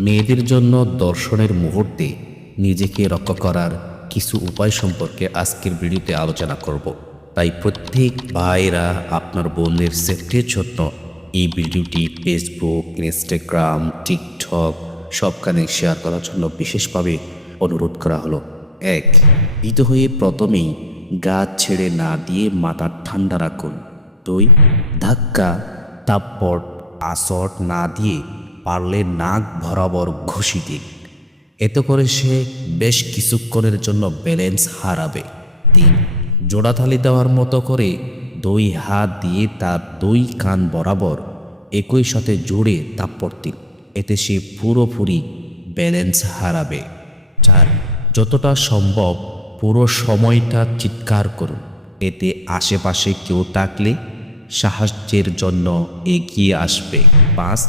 মেয়েদের জন্য দর্শনের মুহূর্তে নিজেকে রক্ষা করার কিছু উপায় সম্পর্কে আজকের ভিডিওতে আলোচনা করব। তাই প্রত্যেক ভাইরা আপনার বোনের সেফটির জন্য এই ভিডিওটি ফেসবুক ইনস্টাগ্রাম টিকটক সবখানে শেয়ার করার জন্য বিশেষভাবে অনুরোধ করা হলো। এক, ভীত হয়ে প্রথমেই গা ছেড়ে না দিয়ে মাথা ঠান্ডা রাখুন। দুই, ধাক্কা তাপ্পট আসট না দিয়ে পারলে নাক বরাবর ঘুষি দিন এতে করে সে বেশ কিছুক্ষণের জন্য ব্যালেন্স হারাবে। তিন জোড়াতালি দেওয়ার মতো করে দুই হাত দিয়ে তার দুই কান বরাবর একই সাথে জুড়ে তাপ্পর দিন এতে সে পুরোপুরি ব্যালেন্স হারাবে। চার, যতটা সম্ভব পুরো সময়টা চিৎকার করুন। এতে আশেপাশে কেউ থাকলে সাহায্যের জন্য এগিয়ে আসবে। পাঁচ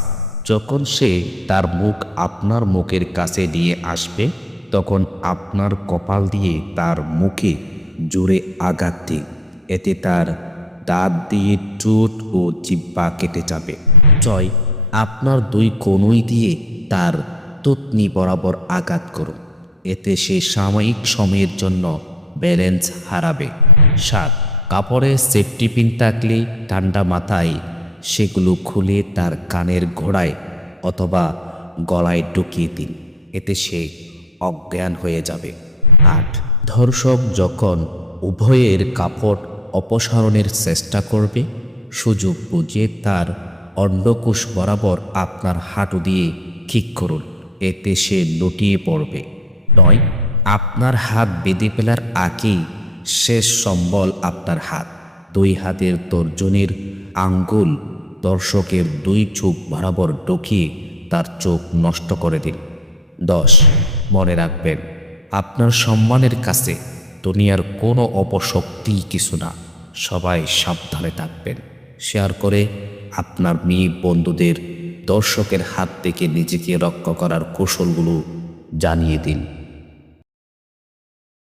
যখন সে তার মুখ আপনার মুখের কাছে নিয়ে আসবে, তখন আপনার কপাল দিয়ে তার মুখে জোরে আঘাত দিন এতে তার দাঁত দিয়ে টুট ও জিব্বা কেটে যাবে। ছয় আপনার দুই কনুই দিয়ে তার তুতনি বরাবর আঘাত করুন। এতে সে সাময়িক সময়ের জন্য ব্যালেন্স হারাবে। সাত, কাপড়ে সেফটি পিন থাকলে ঠান্ডা মাথায় সেগুলো খুলে তার কানের ঘোড়ায় অথবা গলায় ঢুকিয়ে দিন, এতে সে অজ্ঞান হয়ে যাবে। আট, ধর্ষক যখন উভয়ের কাপড় অপসারণের চেষ্টা করবে, সুযোগ বুঝে তার অন্ডকোষ বরাবর আপনার হাঁটু দিয়ে ঠিক করুন, এতে সে লুটিয়ে পড়বে। নয়, আপনার হাত বেঁধে ফেলার আগেই শেষ সম্বল আপনার হাত। দুই হাতের তর্জনের আঙ্গুল দর্শকের দুই চোখ বরাবর ঢুকিয়ে তার চোখ নষ্ট করে দিন দশ, মনে রাখবেন, আপনার সম্মানের কাছে দুনিয়ার কোনো অপশক্তি কিছু না। সবাই সাবধানে থাকবেন। শেয়ার করে আপনার মেয়ে বন্ধুদের দর্শকের হাত থেকে নিজেকে রক্ষা করার কৌশলগুলো জানিয়ে দিন।